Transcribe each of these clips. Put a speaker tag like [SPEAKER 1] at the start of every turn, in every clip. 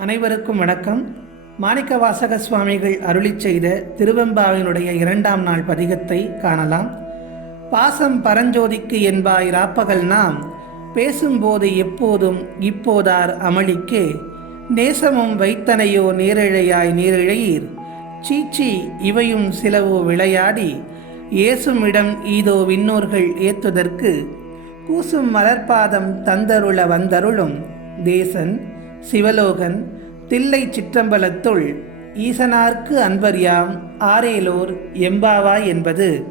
[SPEAKER 1] அனைவருக்கும் வணக்கம். மாணிக்கவாசக சுவாமிகள் அருளிச் செய்த திருவெம்பாவினுடைய இரண்டாம் நாள் பதிகத்தை காணலாம். பாசம் பரஞ்சோதிக்கு என்பாய் ராப்பகல் நாம் பேசும்போது எப்போதும் இப்போதார் அமளிக்கே. நேசமும் வைத்தனையோ நேரிழையாய் நீரிழையீர். சீச்சி இவையும் சிலவோ விளையாடி ஏசும் இடம் ஈதோ விண்ணோர்கள் ஏத்துதற்கு. கூசும் மலர்பாதம் தந்தருள வந்தருளும் தேசன் சிவலோகன் தில்லை சிற்றம்பலத்துள் ஈசனார்க்கு அன்பர்யாம் ஆரேலோர் எம்பாவாய் என்பது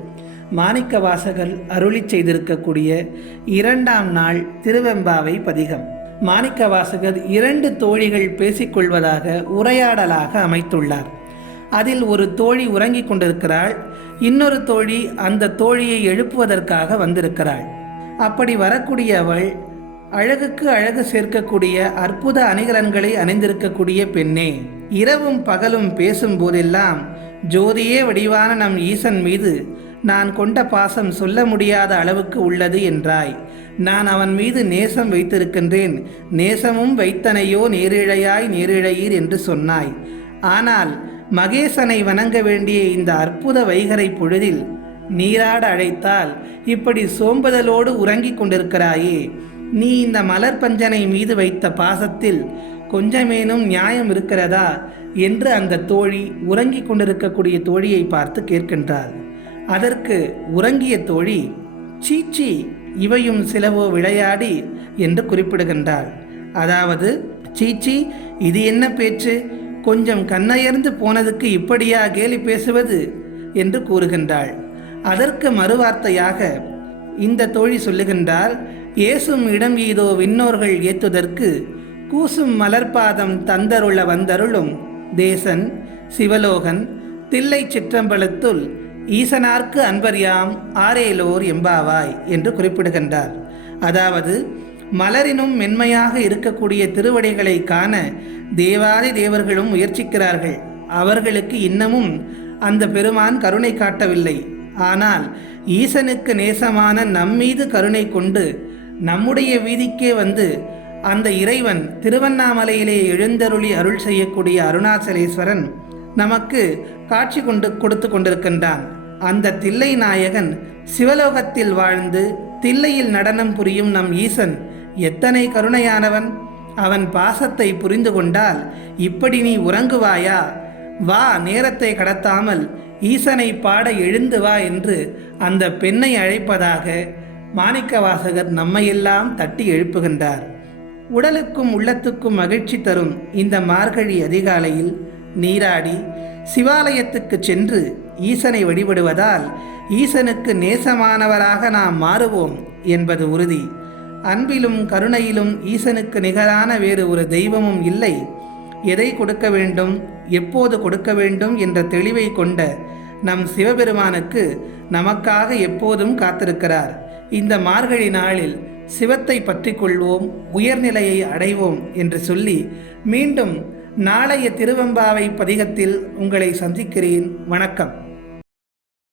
[SPEAKER 1] மாணிக்க வாசகர் அருளிச் செய்திருக்கக்கூடிய இரண்டாம் நாள் திருவெம்பாவை பதிகம். மாணிக்க வாசகர் இரண்டு தோழிகள் பேசிக்கொள்வதாக உரையாடலாக அமைத்துள்ளார். அதில் ஒரு தோழி உறங்கிக் கொண்டிருக்கிறாள் இன்னொரு தோழி அந்த தோழியை எழுப்புவதற்காக வந்திருக்கிறாள். அப்படி வரக்கூடிய அவள் அழகுக்கு அழகு சேர்க்கக்கூடிய அற்புத அணிகலன்களை அணிந்திருக்கக்கூடிய பெண்ணே. இரவும் பகலும் பேசும் போதெல்லாம் ஜோதியே வடிவான நம் ஈசன் மீது நான் கொண்ட பாசம் சொல்ல முடியாத அளவுக்கு உள்ளது என்றாய். நான் அவன் மீது நேசம் வைத்திருக்கின்றேன். நேசமும் வைத்தனையோ நேரிழையாய் நேரிழையீர் என்று சொன்னாய். ஆனால் மகேசனை வணங்க வேண்டிய இந்த அற்புத வைகரை பொழுதில் நீராட அழைத்தால் இப்படி சோம்பதலோடு உறங்கிக் கொண்டிருக்கிறாயே. நீ இந்த மலர் பஞ்சனை மீது வைத்த பாசத்தில் கொஞ்சமேனும் நியாயம் இருக்கிறதா? என்று அந்த தோழி உறங்கிக் கொண்டிருக்கக்கூடிய தோழியை பார்த்து கேட்கின்றார் அதற்கு உறங்கிய தோழி சீச்சி இவையும் சிலவோ விளையாடி என்று குறிப்பிடுகின்றாள். அதாவது சீச்சி இது என்ன பேச்சு? கொஞ்சம் கண்ணயர்ந்து போனதுக்கு இப்படியா கேலி பேசுவது? என்று கூறுகின்றாள். அதற்கு மறுவார்த்தையாக இந்த தோழி சொல்லுகின்றால் ஏசும் இடம் ஈதோ விண்ணோர்கள் ஏத்துதற்கு கூசும் மலர்பாதம் தந்தருள வந்தருளும். தேசன் சிவலோகன் தில்லை சிற்றம்பலத்துள் ஈசனார்க்கு அன்பர்யாம் ஆரேலோர் எம்பாவாய் என்று குறிப்பிடுகின்றார். அதாவது மலரினும் மென்மையாக இருக்கக்கூடிய திருவடிகளை காண தேவாதி தேவர்களும் முயற்சிக்கிறார்கள். அவர்களுக்கு இன்னமும் அந்த பெருமான் கருணை காட்டவில்லை. ஆனால் ஈசனுக்கு நேசமான நம்மீது கருணை கொண்டு நம்முடைய வீதிக்கே வந்து அந்த இறைவன் திருவண்ணாமலையிலே எழுந்தருளி அருள் செய்யக்கூடிய அருணாச்சலேஸ்வரன் நமக்கு காட்சி கொண்டு கொடுத்து கொண்டிருக்கின்றான். அந்த தில்லை நாயகன் சிவலோகத்தில் வாழ்ந்து தில்லையில் நடனம் புரியும் நம் ஈசன் எத்தனை கருணையானவன். அவன் பாசத்தை புரிந்து கொண்டால் இப்படி நீ உறங்குவாயா? வா நேரத்தை கடத்தாமல் ஈசனை பாட எழுந்து வா என்று அந்த பெண்ணை அழைப்பதாக மாணிக்கவாசகர் நம்மையெல்லாம் தட்டி எழுப்புகின்றார். உடலுக்கும் உள்ளத்துக்கும் மகிழ்ச்சி தரும் இந்த மார்கழி அதிகாலையில் நீராடி சிவாலயத்துக்கு சென்று ஈசனை வழிபடுவதால் ஈசனுக்கு நேசமானவராக நாம் மாறுவோம் என்பது உறுதி. அன்பிலும் கருணையிலும் ஈசனுக்கு நிகரான வேறு ஒரு தெய்வமும் இல்லை. எதை கொடுக்க வேண்டும் எப்போது கொடுக்க வேண்டும் என்ற தெளிவை கொண்ட நம் சிவபெருமானுக்கு நமக்காக எப்போதும் காத்திருக்கிறார். இந்த மார்கழி நாளில் சிவத்தை பற்றி கொள்வோம் உயர்நிலையை அடைவோம் என்று சொல்லி மீண்டும் நாளைய திருவெம்பாவை பதிகத்தில் உங்களை சந்திக்கிறேன். வணக்கம்.